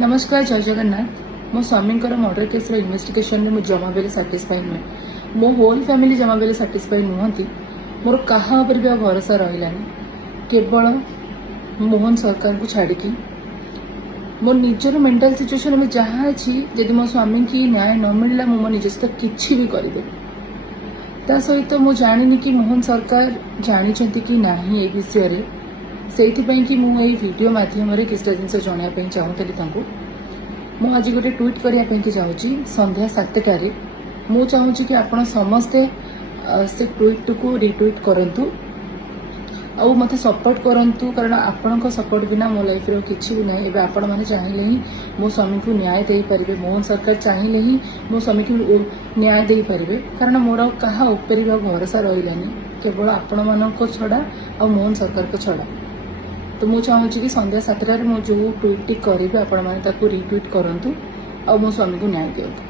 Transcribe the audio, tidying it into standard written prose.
नमस्कार जय जगन्नाथ मो स्वामी मर्डर केस इन्वेस्टिगेशन में जमा बेले साटिस्फाई नुहे मो होल फैमिली जमा बेले साटिस्फाई नुहति मोर कहा भी भरोसा रही केवल मोहन सरकार को छाड़ी मो निजर मेंटल सिचुएशन में जहाँ अच्छी जदि मो स्वामी की न्याय न मिलला मो निज सहित किसी भी करदे ता सहित मु जानी कि मोहन सरकार जानी कि नहीं ए विषय से कि मुझे वीडियो मध्यम किसी जिन जनवाई चाहूली मु आज गोटे ट्वीट करने चाहूँगी संध्या 7टार मु चाहूँगी कि आपण समस्ते से ट्वीट को रिट्वीट करंतु आउ मत सपोर्ट करंतु कारण आपण सपोर्ट बिना मो लाइफ रो किछि भी नहीं। एबे आपण माने चाहिए ही मो स्वामी को न्याय दे पारिबे, मोहन सरकार चाहिए ही मो स्वामी को न्याय दे पारिबे कारण मोर कहा ऊपर भरोसा रहिलानी केवल आपण मानक छड़ा आ मोहन सरकार को छड़ा। तो मु चाहूँगी कि संध्या 7टार मु जो ट्वीट करी आपण माने ताको रिट्वीट करंतु आ मो स्वामी को न्याय दियंतु।